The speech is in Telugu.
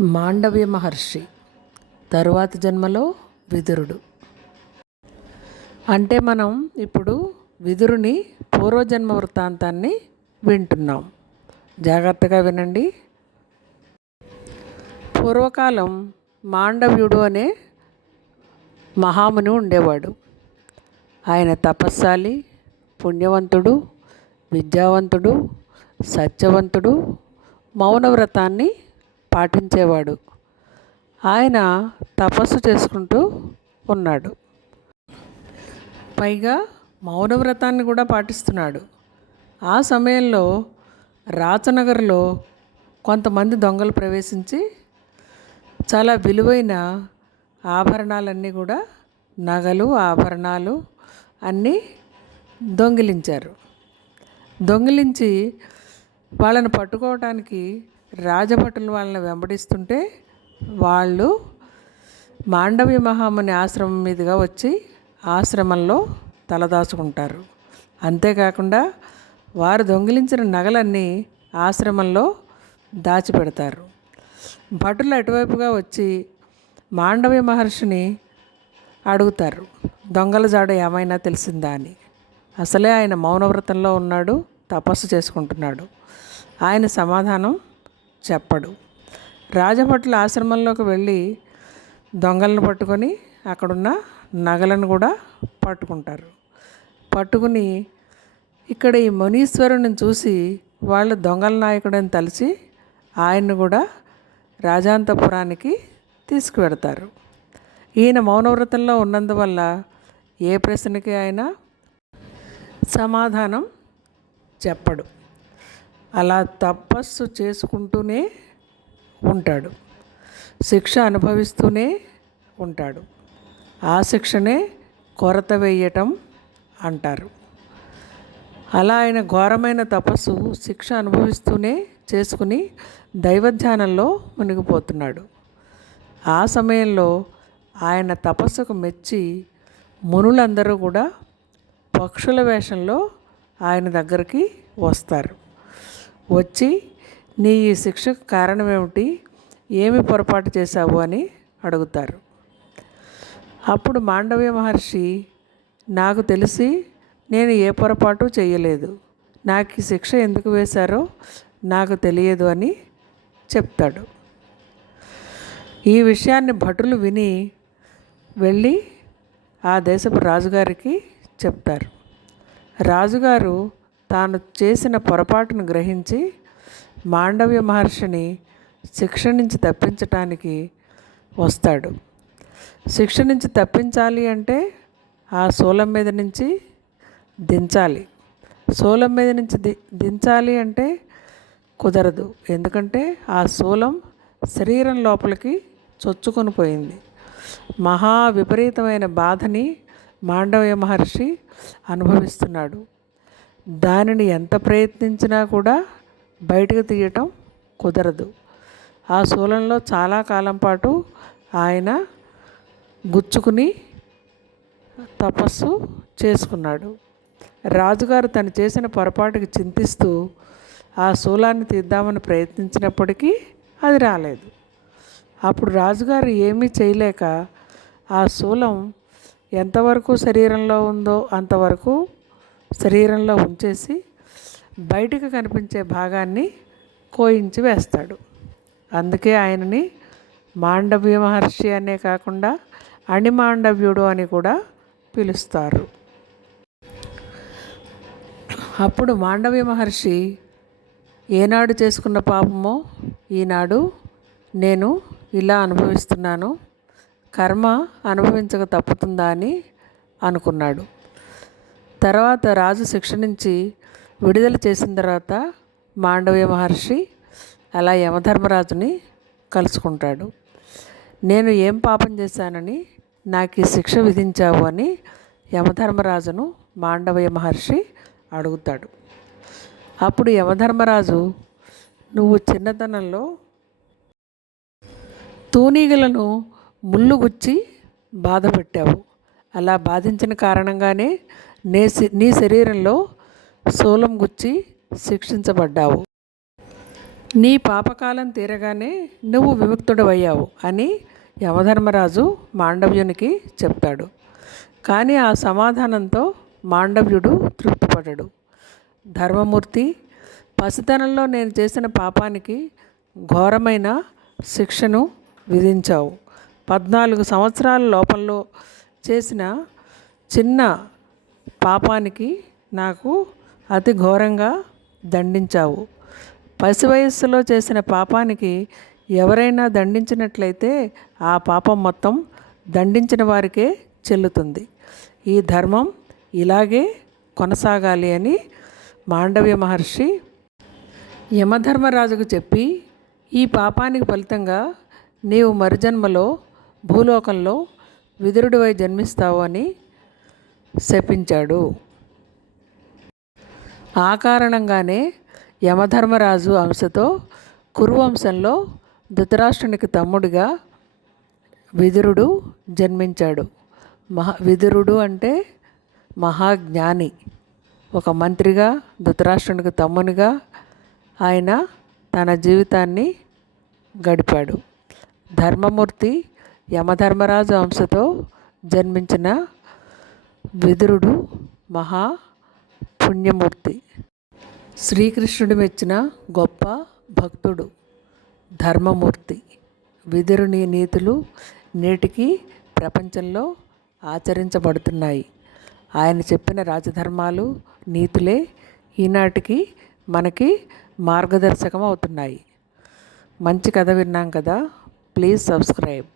మాండవ్య మహర్షి తరువాతి జన్మలో విదురుడు. అంటే మనం ఇప్పుడు విదురుని పూర్వజన్మ వృత్తాంతాన్ని వింటున్నాం. జాగ్రత్తగా వినండి. పూర్వకాలం మాండవ్యుడు అనే మహాముని ఉండేవాడు. ఆయన తపస్సాలి పుణ్యవంతుడు విద్యావంతుడు సత్యవంతుడు మౌనవ్రతాన్ని పాటించేవాడు. ఆయన తపస్సు చేసుకుంటూ ఉన్నాడు. పైగా మౌనవ్రతాన్ని కూడా పాటిస్తున్నాడు. ఆ సమయంలో రాచనగర్లో కొంతమంది దొంగలు ప్రవేశించి చాలా విలువైన ఆభరణాలన్నీ కూడా నగలు ఆభరణాలు అన్నీ దొంగిలించారు. దొంగిలించి వాళ్ళని పట్టుకోవటానికి రాజభటులు వాళ్ళని వెంబడిస్తుంటే వాళ్ళు మాండవ్య మహాముని ఆశ్రమం మీదుగా వచ్చి ఆశ్రమంలో తలదాచుకుంటారు. అంతేకాకుండా వారు దొంగిలించిన నగలన్నీ ఆశ్రమంలో దాచిపెడతారు. భటులు అటువైపుగా వచ్చి మాండవ్య మహర్షిని అడుగుతారు. దొంగల జాడ ఏమైనా తెలిసిందా అని. అసలే ఆయన మౌనవ్రతంలో ఉన్నాడు తపస్సు చేసుకుంటున్నాడు. ఆయన సమాధానం చెప్పడు. రాజభటుల ఆశ్రమంలోకి వెళ్ళి దొంగలను పట్టుకొని అక్కడున్న నగలను కూడా పట్టుకుంటారు. పట్టుకుని ఇక్కడ ఈ మునీశ్వరుని చూసి వాళ్ళు దొంగల నాయకుడని తలిచి ఆయన్ని కూడా రాజాంతపురానికి తీసుకువెడతారు. ఈయన మౌనవ్రతంలో ఉన్నందువల్ల ఏ ప్రశ్నకి ఆయన సమాధానం చెప్పడు. అలా తపస్సు చేసుకుంటూనే ఉంటాడు. శిక్ష అనుభవిస్తూనే ఉంటాడు. ఆ శిక్షనే కొరత వేయటం అంటారు. అలా ఆయన ఘోరమైన తపస్సు శిక్ష అనుభవిస్తూనే చేసుకుని దైవధ్యానంలో మునిగిపోతున్నాడు. ఆ సమయంలో ఆయన తపస్సుకు మెచ్చి మునులందరూ కూడా పక్షుల వేషంలో ఆయన దగ్గరికి వస్తారు. వచ్చి నీ ఈ శిక్షకు కారణం ఏమిటి ఏమి పొరపాటు చేశావు అని అడుగుతారు. అప్పుడు మాండవ్య మహర్షి నాకు తెలిసి నేను ఏ పొరపాటు చేయలేదు. నాకు ఈ శిక్ష ఎందుకు వేశారో నాకు తెలియదు అని చెప్తాడు. ఈ విషయాన్ని భటులు విని వెళ్ళి ఆ దేశపు రాజుగారికి చెప్తారు. రాజుగారు తాను చేసిన పొరపాటును గ్రహించి మాండవ్య మహర్షిని శిక్ష నుంచి తప్పించటానికి వస్తాడు. శిక్ష నుంచి తప్పించాలి అంటే ఆ శూలం మీద నుంచి దించాలి. శూలం మీద నుంచి ది దించాలి అంటే కుదరదు. ఎందుకంటే ఆ శూలం శరీరం లోపలికి చొచ్చుకొని పోయింది. మహా విపరీతమైన బాధని మాండవ్య మహర్షి అనుభవిస్తున్నాడు. దానిని ఎంత ప్రయత్నించినా కూడా బయటకు తీయటం కుదరదు. ఆ శూలంలో చాలా కాలం పాటు ఆయన గుచ్చుకుని తపస్సు చేసుకున్నాడు. రాజుగారు తను చేసిన పొరపాటుకి చింతిస్తూ ఆ శూలాన్ని తీద్దామని ప్రయత్నించినప్పటికీ అది రాలేదు. అప్పుడు రాజుగారు ఏమీ చేయలేక ఆ శూలం ఎంతవరకు శరీరంలో ఉందో అంతవరకు శరీరంలో ఉంచేసి బయటకు కనిపించే భాగాన్ని కోయించి వేస్తాడు. అందుకే ఆయనని మాండవ్య మహర్షి అనే కాకుండా అణిమాండవ్యుడు అని కూడా పిలుస్తారు. అప్పుడు మాండవ్య మహర్షి ఏనాడు చేసుకున్న పాపమో ఈనాడు నేను ఇలా అనుభవిస్తున్నాను. కర్మ అనుభవించక తప్పుతుందా అని అనుకున్నాడు. తర్వాత రాజు శిక్ష నుంచి విడుదల చేసిన తర్వాత మాండవ్య మహర్షి అలా యమధర్మరాజుని కలుసుకుంటాడు. నేను ఏం పాపం చేశానని నాకు ఈ శిక్ష విధించావు అని యమధర్మరాజును మాండవయ్య మహర్షి అడుగుతాడు. అప్పుడు యమధర్మరాజు నువ్వు చిన్నతనంలో తూనీగలను ముళ్ళు గుచ్చి బాధ పెట్టావు అలా బాధించిన కారణంగానే నే నీ శరీరంలో శూలం గుచ్చి శిక్షించబడ్డావు. నీ పాపకాలం తీరగానే నువ్వు విముక్తుడవయ్యావు అని యమధర్మరాజు మాండవ్యునికి చెప్తాడు కానీ ఆ సమాధానంతో మాండవ్యుడు తృప్తిపడడు. ధర్మమూర్తి పసితనంలో నేను చేసిన పాపానికి ఘోరమైన శిక్షను విధించావు. పద్నాలుగు సంవత్సరాల లోపంలో చేసిన చిన్న పాపానికి నాకు అతి ఘోరంగా దండించావు. పసి వయస్సులో చేసిన పాపానికి ఎవరైనా దండించినట్లయితే ఆ పాపం మొత్తం దండించిన వారికే చెల్లుతుంది. ఈ ధర్మం ఇలాగే కొనసాగాలి అని మాండవ్య మహర్షి యమధర్మరాజుకు చెప్పి ఈ పాపానికి ఫలితంగా నీవు మరుజన్మలో భూలోకంలో విదురుడివై జన్మిస్తావు అని శపించాడు. ఆ కారణంగానే యమధర్మరాజు అంశతో కురువంశంలో ధృతరాష్ట్రునికి తమ్ముడిగా విదురుడు జన్మించాడు. మహా విదురుడు అంటే మహాజ్ఞాని. ఒక మంత్రిగా ధృతరాష్ట్రునికి తమ్మునిగా ఆయన తన జీవితాన్ని గడిపాడు. ధర్మమూర్తి యమధర్మరాజు అంశతో జన్మించిన విదురుడు మహా పుణ్యమూర్తి. శ్రీకృష్ణుడు మెచ్చిన గొప్ప భక్తుడు ధర్మమూర్తి. విదురుని నీతులు నేటికి ప్రపంచంలో ఆచరించబడుతున్నాయి. ఆయన చెప్పిన రాజధర్మాలు నీతులే ఈనాటికి మనకి మార్గదర్శకం అవుతున్నాయి మంచి కథ విన్నాం కదా ప్లీజ్ సబ్స్క్రైబ్.